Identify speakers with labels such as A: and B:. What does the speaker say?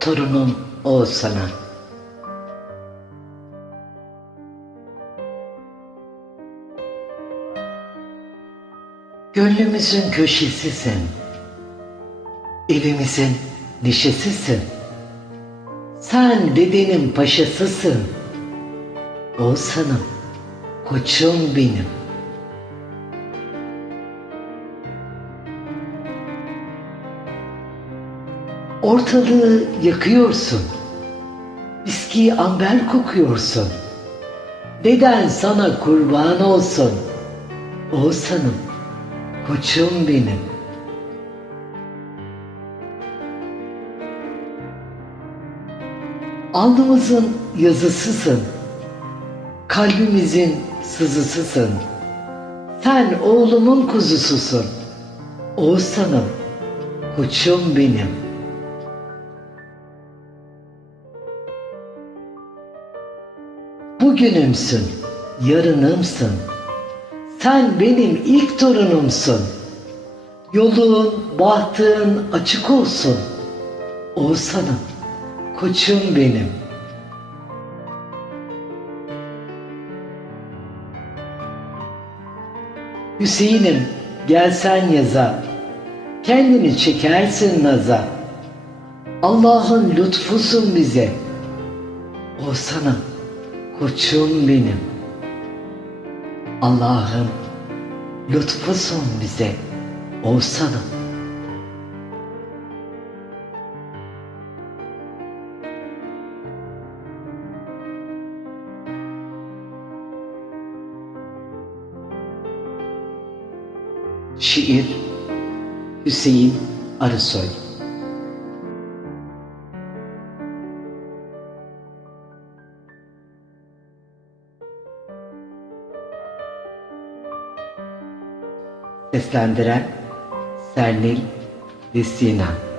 A: torunum Oğuzhan'a. Gönlümüzün köşesisin. Evimizin neşesisin. Sen dedenin paşasısın. Oğuzhan'ım, koçum benim. Ortalığı yakıyorsun. Viskiyi amber kokuyorsun. Deden sana kurban olsun. Oğuzhan'ım, koçum benim. Alnımızın yazısısın. Kalbimizin sızısısın. Sen oğlumun kuzususun. Oğuzhan'ım, koçum benim. Bugünümsün, yarınımsın. Sen benim ilk torunumsun. Yolun, bahtın açık olsun. Oğuzhan'ım, koçum benim. Hüseyin'im gelsen yaza, kendini çekersin naza. Allah'ın lütfusun bize. Oğuzhan'ım, koçum benim. Allah'ım lütfusun bize. Oğuzhan'ım. Şiir Hüseyin Arısoy Seslendiren Sernil ve Sina